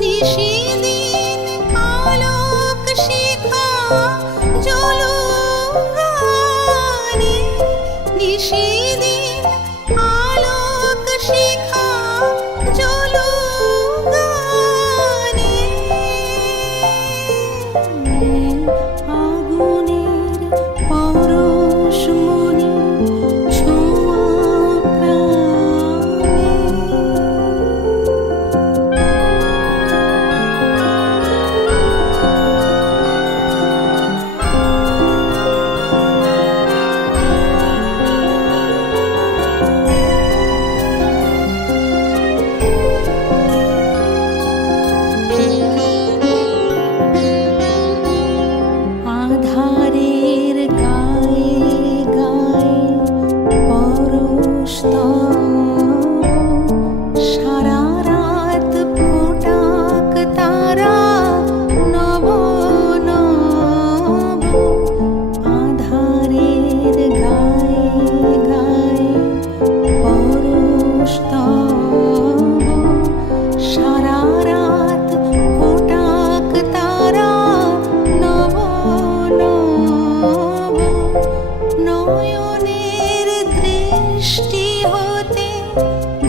নিশিদিন আলোক শিখা জ্বলো